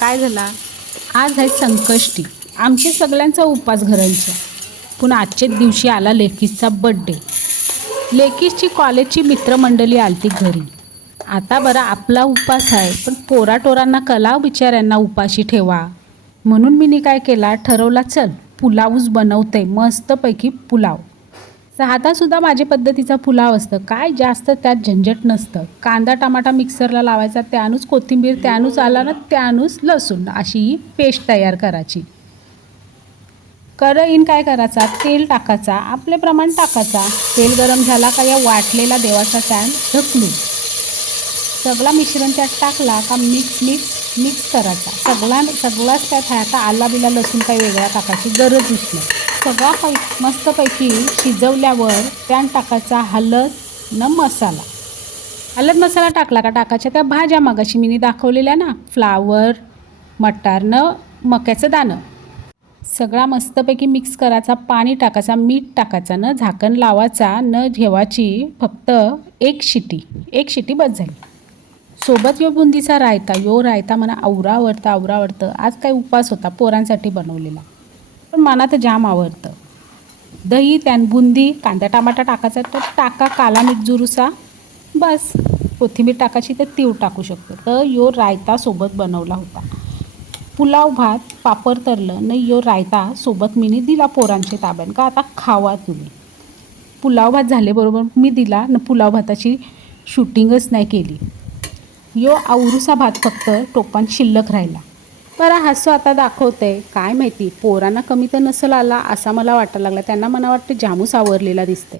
काय झाला? आज आहे संकष्टी. आमच्या सगळ्यांचा उपास घरांचा. पुन्हा आजच्याच दिवशी आला लेकीचा बड्डे. लेकीची कॉलेजची मित्रमंडळी आलती घरी. आता बरं आपला उपास आहे, पण पोराटोरांना कला बिचाऱ्यांना उपाशी ठेवा. म्हणून मी काय केला, ठरवला चल पुलावच बनवते, मस्तपैकी पुलाव. साधासुद्धा माझ्या पद्धतीचा पुलाव असतं, काय जास्त त्यात झंझट नसतं. कांदा टमाटा मिक्सरला लावायचा, त्यानुस कोथिंबीर, त्यानुस आला ना, त्यानुस लसूण, अशी ही पेस्ट तयार करायची. कढईत काय करायचा, तेल टाकायचा, आपले प्रमाण टाकायचा. तेल गरम झाला का या वाटलेला देवाचा पॅन ढकलून सगळा मिश्रण त्यात टाकला का मिक्स करायचा. सगळाच त्यात आता आला बिला लसूण काही वेगळा टाकायची गरजच नाही. सगळा मस्तपैकी शिजवल्यावर त्यात टाकायचा हळद मसाला. हळद मसाला टाकला का टाकायच्या त्या भाज्या मगाशी मी दाखवलेल्या ना, फ्लावर, मटार मक्याचं दाणं. सगळा मस्तपैकी मिक्स करायचा. पाणी टाकायचा, मीठ टाकायचा, झाकण लावायचा, ठेवायची. फक्त एक शिटी बस झाली. सोबत बुंदीचा रायता मला आवडतं. आज काय उपास होता, पोरांसाठी बनवलेला, पण मला तर जाम आवडतं. दही, त्यान बुंदी, कांदा टमाटा टाकायचा, तर टाका, काला मीठ जुरुसा, बस. कोथिंबीर टाकायची तर तीळ टाकू शकतो. तर रायता सोबत बनवला होता. पुलाव भात, पापड तरलं रायता सोबत मी दिला पोरांच्या ताब्यात का आता खावा तुम्ही. पुलाव भात झाले बरोबर मी दिला पुलाव भाताची शूटिंगच नाही केली. आवरूसा भात फक्त टोपान शिल्लक राहिला. बरं हसू आता दाखवते, काय माहिती पोरांना कमी तर नसेल आला असा मला वाटायला लागला. त्यांना मला वाटतं जामूस आवरलेला दिसतंय.